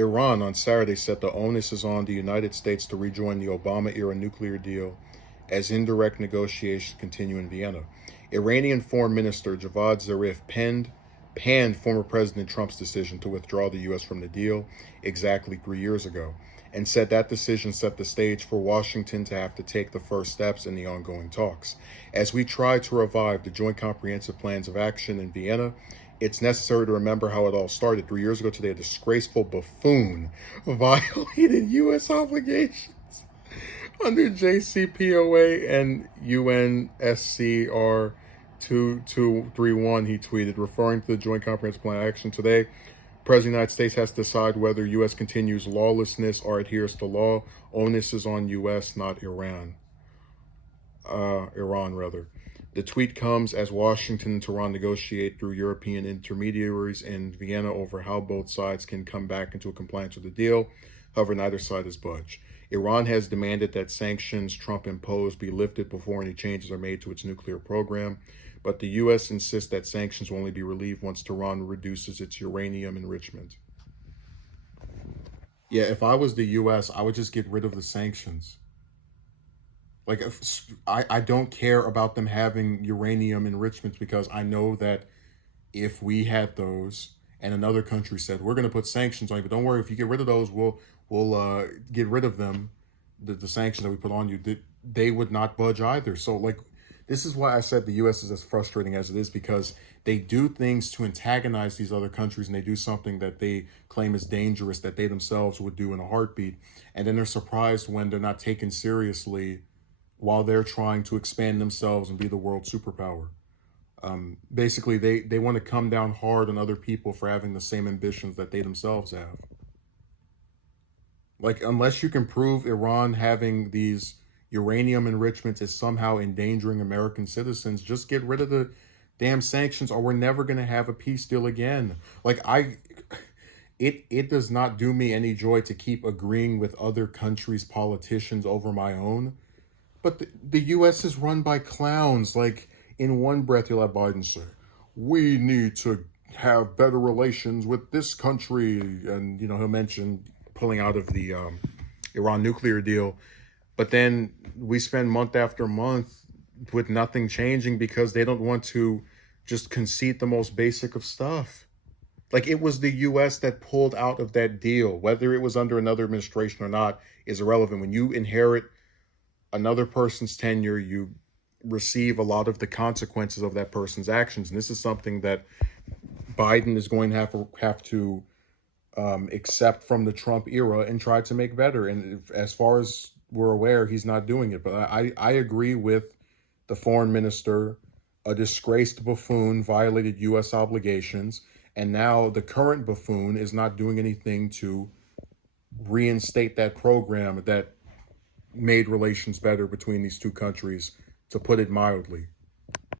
Iran on Saturday said the onus is on the United States to rejoin the Obama-era nuclear deal as indirect negotiations continue in Vienna. Iranian Foreign Minister Javad Zarif panned former President Trump's decision to withdraw the U.S. from the deal exactly 3 years ago, and said that decision set the stage for Washington to have to take the first steps in the ongoing talks. As we try to revive the Joint Comprehensive Plans of Action in Vienna, it's necessary to remember how it all started. 3 years ago today, a disgraceful buffoon violated U.S. obligations under JCPOA and UNSCR 2231, he tweeted, referring to the Joint Comprehensive Plan of Action today. The President of the United States has to decide whether U.S. continues lawlessness or adheres to law. Onus is on U.S., not Iran. Iran, rather. The tweet comes as Washington and Tehran negotiate through European intermediaries in Vienna over how both sides can come back into compliance with the deal. However, neither side has budged. Iran has demanded that sanctions Trump imposed be lifted before any changes are made to its nuclear program, but the U.S. insists that sanctions will only be relieved once Tehran reduces its uranium enrichment. Yeah, if I was the U.S., I would just get rid of the sanctions. Like, I don't care about them having uranium enrichments, because I know that if we had those and another country said, we're going to put sanctions on you, but don't worry, if you get rid of those, we'll get rid of them, the sanctions that we put on you, they would not budge either. So, like, this is why I said the U.S. is as frustrating as it is, because they do things to antagonize these other countries, and they do something that they claim is dangerous that they themselves would do in a heartbeat. And then they're surprised when they're not taken seriously while they're trying to expand themselves and be the world superpower. Basically, they want to come down hard on other people for having the same ambitions that they themselves have. Like, unless you can prove Iran having these uranium enrichments is somehow endangering American citizens, just get rid of the damn sanctions, or we're never going to have a peace deal again. Like, it does not do me any joy to keep agreeing with other countries' politicians over my own. But the U.S. is run by clowns. Like, in one breath, you'll have Biden say, we need to have better relations with this country. And, he'll mention pulling out of the Iran nuclear deal. But then we spend month after month with nothing changing because they don't want to just concede the most basic of stuff. Like, it was the U.S. that pulled out of that deal. Whether it was under another administration or not is irrelevant. When you inherit another person's tenure, you receive a lot of the consequences of that person's actions. And this is something that Biden is going to have to accept from the Trump era and try to make better. And as far as we're aware, he's not doing it. But I agree with the foreign minister. A disgraced buffoon violated U.S. obligations. And now the current buffoon is not doing anything to reinstate that program that made relations better between these two countries, to put it mildly.